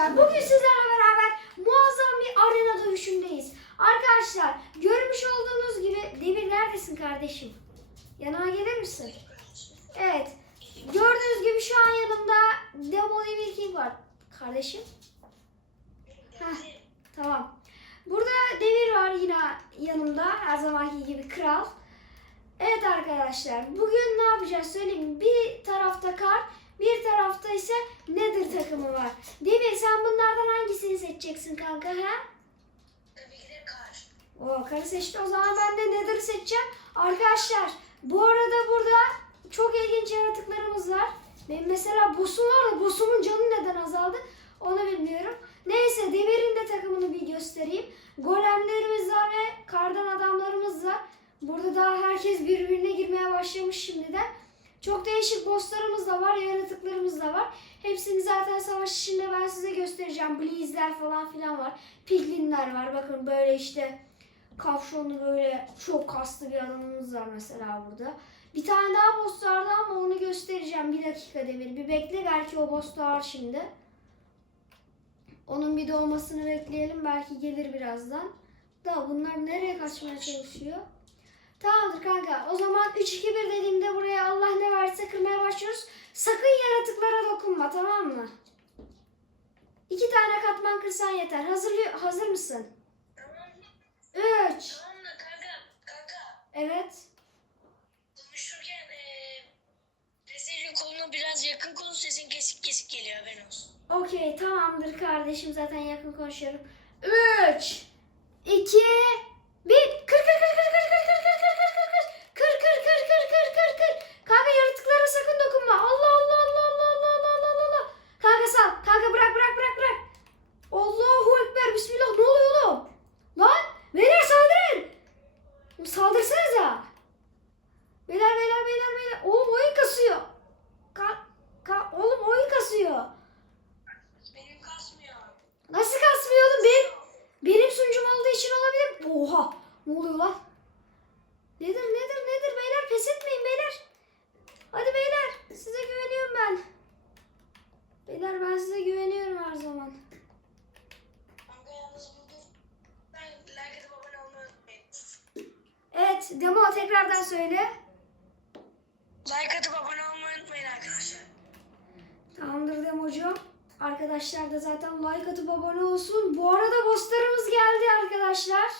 arkadaşlar bugün sizlerle beraber muazzam bir arena dövüşündeyiz. Arkadaşlar görmüş olduğunuz gibi Demir neredesin kardeşim? Yanıma gelir misin? Evet. Gördüğünüz gibi şu an yanımda Demo Demir King var. Kardeşim. Heh, tamam. Burada Demir var yine yanımda her zamanki gibi kral. Evet arkadaşlar bugün ne yapacağız söyleyeyim. Bir tarafta kar, bir tarafta ise Nether takımı var. Demir sen bunlardan hangisini seçeceksin kanka ha? Tabii ki de kar. O karı seçti o zaman ben de Nether'ı seçeceğim. Arkadaşlar bu arada burada çok ilginç yaratıklarımız var. Benim mesela boss'um var da boss'umun canı neden azaldı onu bilmiyorum. Neyse Demir'in de takımını bir göstereyim. Golemlerimiz var ve kardan adamlarımız var. Burada daha herkes birbirine girmeye başlamış şimdiden. Çok değişik bosslarımız da var, yaratıklarımız da var. Hepsini zaten savaş içinde ben size göstereceğim. Bleezler falan filan var. Piglinler var. Bakın böyle işte kavşonlu böyle çok kaslı bir adamımız var mesela burada. Bir tane daha boss vardı ama onu göstereceğim. Bir dakika Demir. Bir bekle belki o boss doğar şimdi. Onun bir doğmasını bekleyelim. Belki gelir birazdan. Da bunlar nereye kaçmaya çalışıyor? Tamamdır kanka. O zaman 3-2-1 dediğimde buraya Allah ne verse kırmaya başlıyoruz. Sakın yaratıklara dokunma tamam mı? İki tane katman kırsan yeter. Hazırlıyor, hazır mısın? Tamam. 3. Tamam da kanka, kanka. Evet. Konuşurken eee Resel'in koluna biraz yakın konuş sesin kesik kesik geliyor haberin olsun. Okey tamamdır kardeşim zaten yakın konuşuyorum. 3 2 Arkadaşlar da zaten like atıp abone olsun. Bu arada bosslarımız geldi arkadaşlar.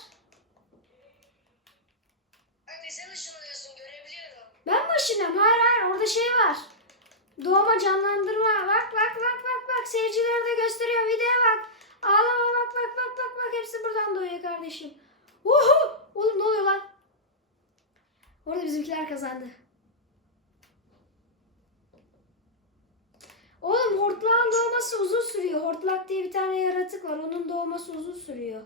Kanka sen ışınlıyorsun görebiliyorum. Ben başınım. Hayır hayır orada şey var. Doğma canlandırma. Bak bak bak bak bak. Seyircilere de gösteriyorum. Videoya bak. Ağlama bak bak bak bak bak. Hepsi buradan doğuyor kardeşim. Uhu! Oğlum ne oluyor lan? Orada bizimkiler kazandı. Oğlum hortlağın doğması uzun sürüyor. Hortlak diye bir tane yaratık var. Onun doğması uzun sürüyor.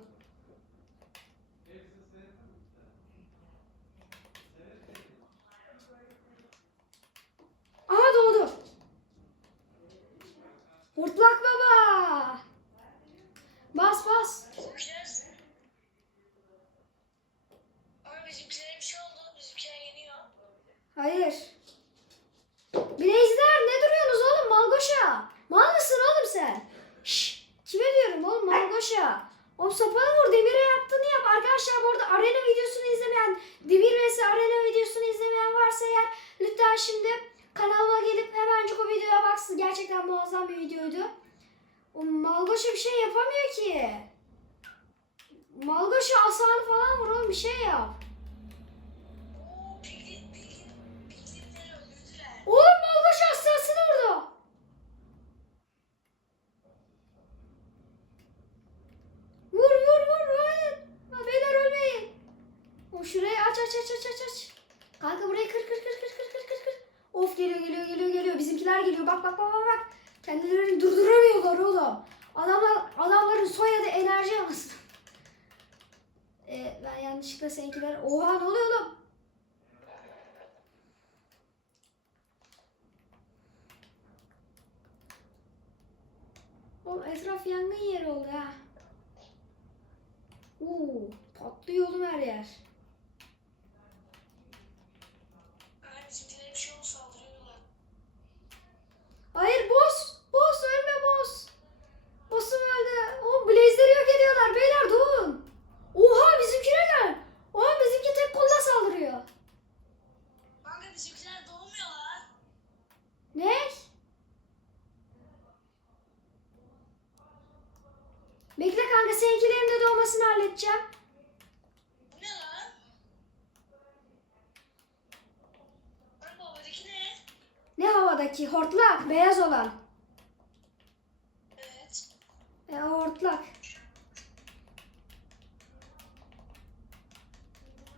Aha doğdu. Hortlak baba. Bas bas. Bizimkilere bir şey oldu. Bizimkiler yeniyor. Hayır. Blaze'ler ne oğlum Malgoşa? Mal mısın oğlum sen? Şşş. Kime diyorum oğlum Malgoşa? Oğlum sapana vur Demir'e yaptığını yap. Arkadaşlar bu arada arena videosunu izlemeyen, Demir vs arena videosunu izlemeyen varsa eğer lütfen şimdi kanalıma gelip hemencik o videoya baksın. Gerçekten muazzam bir videoydu. O Malgoşa bir şey yapamıyor ki. Malgoşa asan falan vur oğlum bir şey yap. Oğlum Malgoşa asasını. Vur vur vur hayır. Ha, beyler ölmeyin. O şurayı aç aç aç aç aç. Kanka burayı kır kır kır kır kır kır kır kır. Of geliyor geliyor geliyor geliyor. Bizimkiler geliyor. Bak bak bak bak bak. Kendilerini durduramıyorlar oğlum. Adamlar, adamların soyadı enerji yamasın. Ee, ben yanlışlıkla seninkiler... Oha ne oluyor oğlum? Oğlum etraf yangın yeri oldu ha. Oo, patlıyor oğlum her yer. Kanka bizimkilere bir şey oldu saldırıyorlar. Hayır boss. Boss ölme boss. Boss'u Bekle kanka seninkilerin de doğmasını halledeceğim. Bu ne lan? Lan babadaki ne? Ne havadaki? Hortlak. Beyaz olan. Evet. E, o hortlak.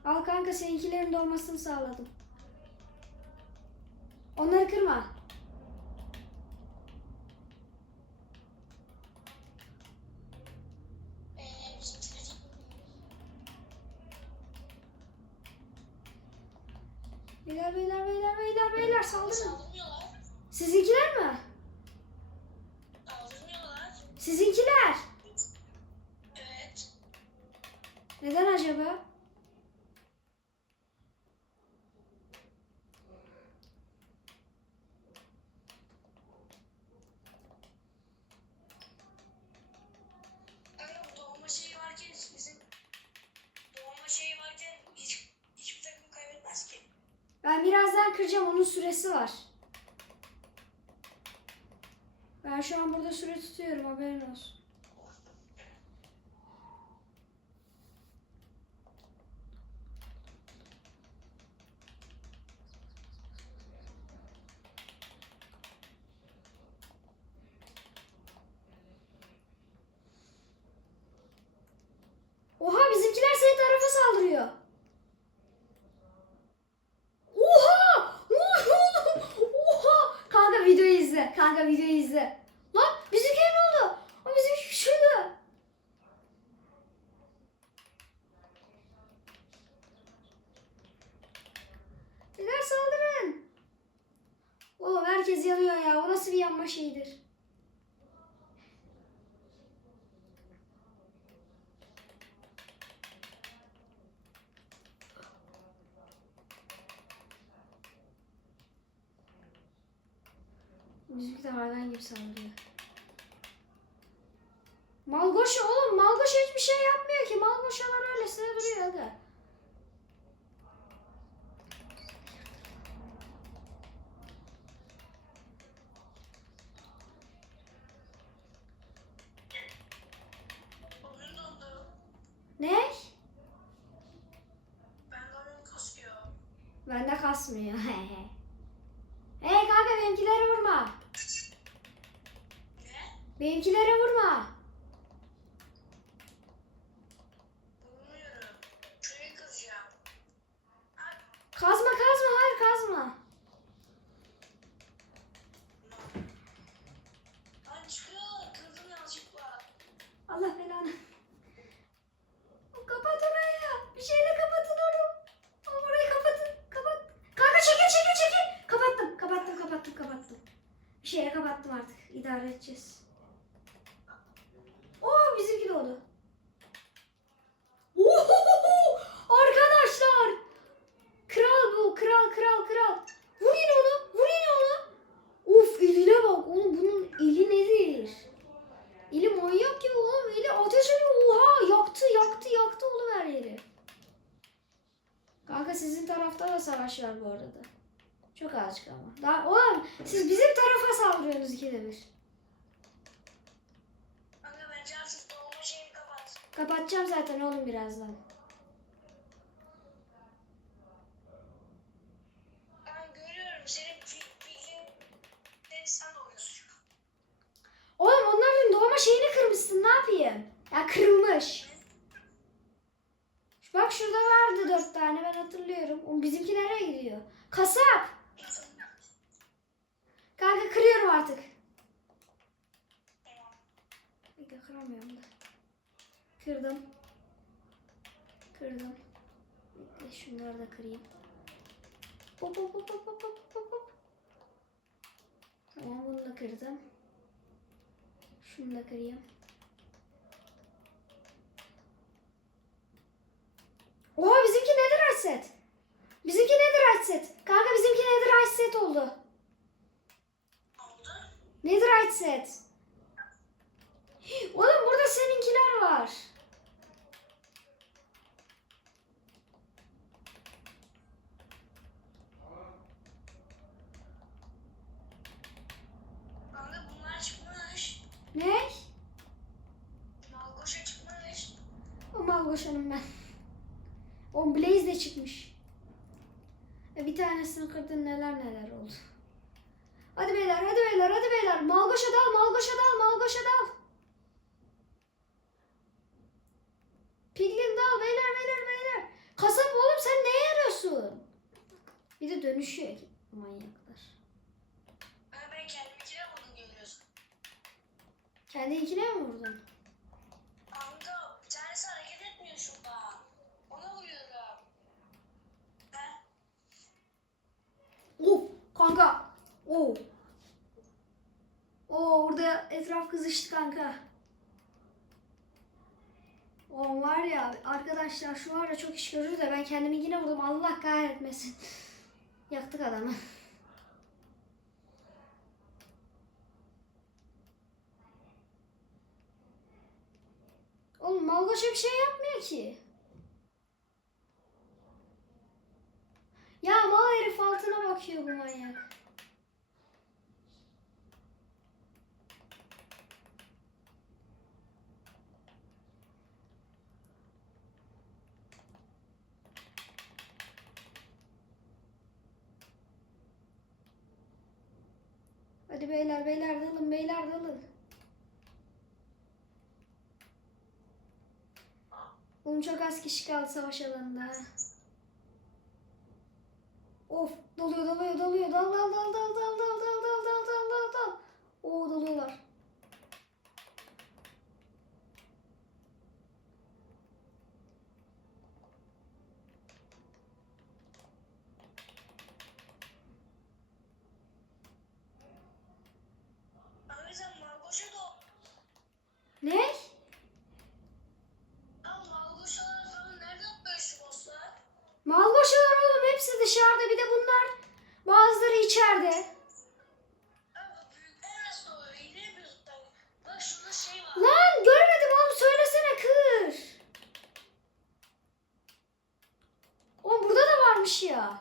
Al kanka seninkilerin doğmasını sağladım. Onları kırma. Ee, bizimkileri Beyler beyler beyler beyler beyler saldırın. saldırmıyorlar. Sizinkiler mi? Saldırmıyorlar. Sizinkiler. Evet. Neden acaba? Kanka bu doğma şeyi varken bizim doğma şeyi varken hiç, hiçbir takım kaybetmez ki. Ben birazdan kıracağım. Onun süresi var. Ben şu an burada süre tutuyorum. Haberin olsun. Oha bizimkiler senin tarafa saldırıyor. Oha! Oha! Oha! Kanka videoyu izle. Kanka videoyu izle. Lan bizimki ne oldu? O bizimki şurada. Beyler saldırın. Oğlum herkes yanıyor ya. O nasıl bir yanma şeyidir? Bizimki de hayvan gibi saldırıyor. basmıyor. sizin tarafta da savaş var bu arada. Çok azıcık ama. Daha, oğlum siz bizim tarafa saldırıyorsunuz ikide bir. Kanka bence artık doğma şeyini kapat. Kapatacağım zaten oğlum birazdan. Ben görüyorum senin fi- fikrin seni sen oluyorsun. Oğlum onların doğma şeyini kırmışsın ne yapayım? Ya kırılmış. Şurada vardı dört tane ben hatırlıyorum. Oğlum bizimki nereye gidiyor? Kasap. Kanka kırıyorum artık. Bekle kıramıyorum da. Kırdım. Kırdım. Bekle şunları da kırayım. Hop hop hop hop hop hop hop. Tamam bunu da kırdım. Şunu da kırayım. Oha bizimki nedir set? Bizimki nedir set? Kanka bizimki nedir set oldu. Ne oldu? Nedir set? Oğlum burada seninkiler var. Kanka bunlar çıkmış. Ne? Mal Malgoşa'nın ben. O Blaze de çıkmış. E bir tanesini kırdın neler neler oldu. Hadi beyler, hadi beyler. Malgoşa dal, Malgoşa dal, Malgoşa dal. Piglin dal, beyler, beyler, beyler. Kasap oğlum sen neye yarıyorsun? Bir de dönüşüyor manyaklar. Ama ben kendimkine vurdum görüyorsun. Kendi ikine mi vurdun? Kanka bir tanesi hareket etmiyor şurada. Ona vuruyorum. He? Of kanka. Oo. Oo orada etraf kızıştı kanka. O var ya arkadaşlar şu ara çok iş görür de ben kendimi yine vurdum. Allah kahretmesin. Yaktık adamı. Oğlum Malgoş'a bir şey yapmıyor ki. Ya mal herif altına bakıyor bu manyak. Hadi beyler beyler dalın beyler dalın. Oğlum çok az kişi kaldı savaş alanında. Of dalıyor dalıyor dalıyor dal dal dal dal dal dal dal dal dal dal dal. Oo dalıyorlar. Abi sen Margoş'a da Ne? Ya Margoş'alar falan nerede atıyor şu bosslar? Malgoşalar oğlum hepsi dışarıda bir de bunlar bazıları içeride. Abi bu büyükler nasıl oluyor? Hile yapıyorsun tabii. Bak şurada şey var. Lan göremedim oğlum söylesene kır. Oğlum burada da varmış ya.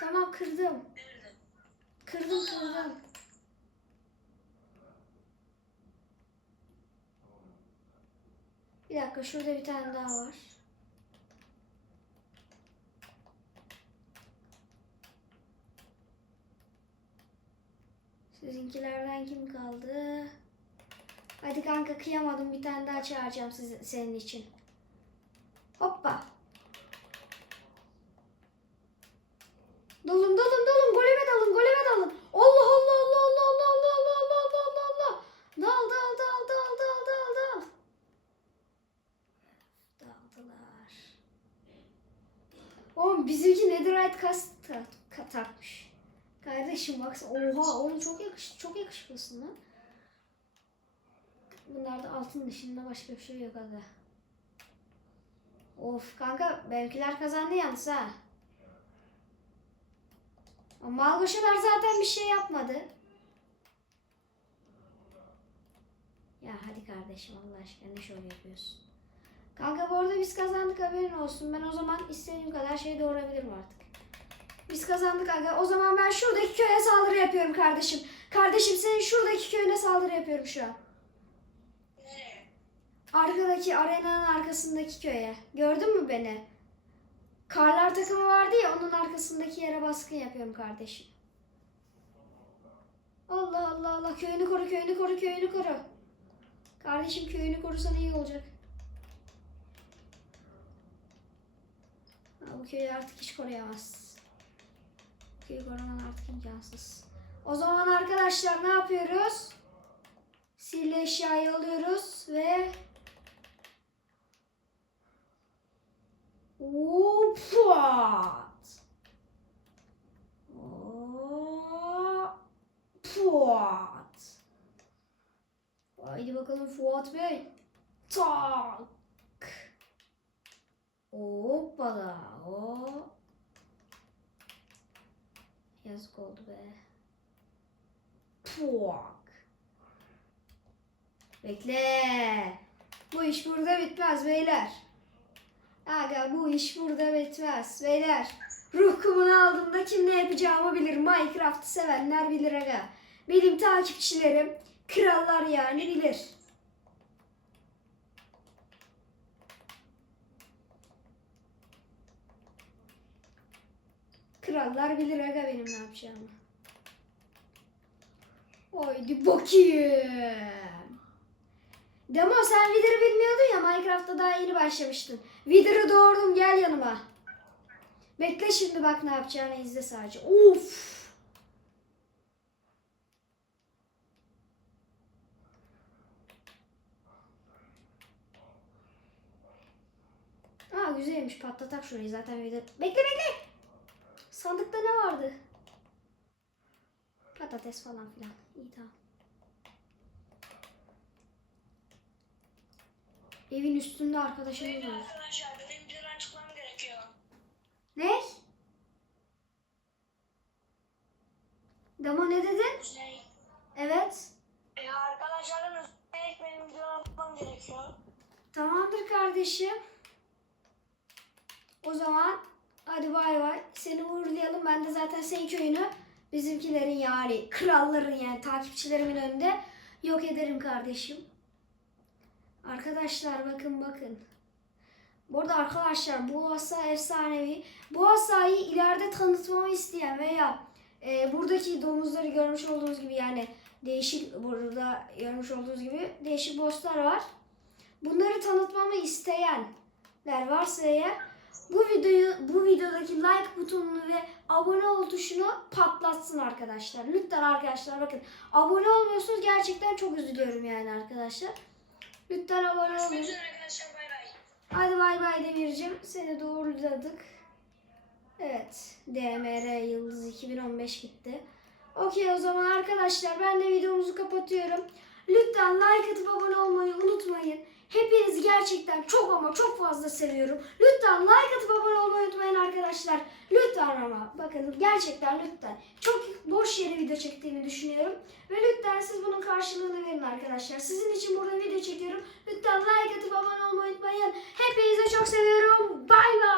Tamam kırdım. Kırdım kırdım. Bir dakika şurada bir tane daha var. Sizinkilerden kim kaldı? Hadi kanka kıyamadım bir tane daha çağıracağım sizi, senin için. Hoppa. Netherite kas ta, takmış. Kardeşim baksana. Oha oğlum çok yakış çok yakışıklısın lan. Bunlarda altın dışında başka bir şey yok aga. Of kanka benimkiler kazandı yalnız ha. Malgoşalar zaten bir şey yapmadı. Ya hadi kardeşim Allah aşkına ne şov yapıyorsun. Kanka bu arada biz kazandık haberin olsun. Ben o zaman istediğim kadar şey doğurabilirim artık. Biz kazandık kanka. O zaman ben şuradaki köye saldırı yapıyorum kardeşim. Kardeşim senin şuradaki köyüne saldırı yapıyorum şu an. Arkadaki arenanın arkasındaki köye. Gördün mü beni? Karlar takımı vardı ya onun arkasındaki yere baskın yapıyorum kardeşim. Allah Allah Allah köyünü koru köyünü koru köyünü koru. Kardeşim köyünü korusan iyi olacak. Köyü artık hiç koruyamaz. Köyü koruman artık imkansız. O zaman arkadaşlar ne yapıyoruz? Sihirli eşyayı alıyoruz ve Upat. Puat. Haydi bakalım Fuat Bey. Tak. Hoppala. Hop. Yazık oldu be. Puak. Bekle. Bu iş burada bitmez beyler. Aga bu iş burada bitmez beyler. Ruh kumunu aldığımda kim ne yapacağımı bilir. Minecraft'ı sevenler bilir aga. Benim takipçilerim krallar yani bilir. Krallar bilir aga benim ne yapacağımı. Haydi bakayım. Demo sen Wither'ı bilmiyordun ya Minecraft'ta daha yeni başlamıştın. Wither'ı doğurdum gel yanıma. Bekle şimdi bak ne yapacağını izle sadece. Of. Aa güzelmiş patlatak şurayı zaten Wither. Bekle bekle. Sandıkta ne vardı? Patates falan filan. İyi tamam. Evin üstünde arkadaşımız Beyler var. arkadaşlar benim videodan çıkmam gerekiyor. Ne? Demo ne dedin? Şey, Evet. e, arkadaşlarım üstelik benim videodan çıkmam gerekiyor. Tamamdır kardeşim. O zaman hadi bay bay. Seni uğurlayalım. Ben de zaten senin köyünü bizimkilerin yani kralların yani takipçilerimin önünde yok ederim kardeşim. Arkadaşlar bakın bakın. Burada arkadaşlar bu asa efsanevi. Bu asayı ileride tanıtmamı isteyen veya e, buradaki domuzları görmüş olduğunuz gibi yani değişik burada görmüş olduğunuz gibi değişik bosslar var. Bunları tanıtmamı isteyenler varsa eğer bu videoyu bu videodaki like butonunu ve abone ol tuşunu patlatsın arkadaşlar. Lütfen arkadaşlar bakın abone olmuyorsunuz gerçekten çok üzülüyorum yani arkadaşlar. Lütfen abone olun. üzere arkadaşlar bay bay. Hadi bay bay Demircim. Seni doğruladık. Evet. DMR Yıldız 2015 gitti. Okey o zaman arkadaşlar ben de videomuzu kapatıyorum. Lütfen like atıp abone olmayı unutmayın. Hepinizi gerçekten çok ama çok fazla seviyorum. Lütfen like atıp abone olmayı unutmayın arkadaşlar. Lütfen ama bakın gerçekten lütfen. Çok boş yere video çektiğimi düşünüyorum. Ve lütfen siz bunun karşılığını verin arkadaşlar. Sizin için burada video çekiyorum. Lütfen like atıp abone olmayı unutmayın. Hepinizi çok seviyorum. Bay bay.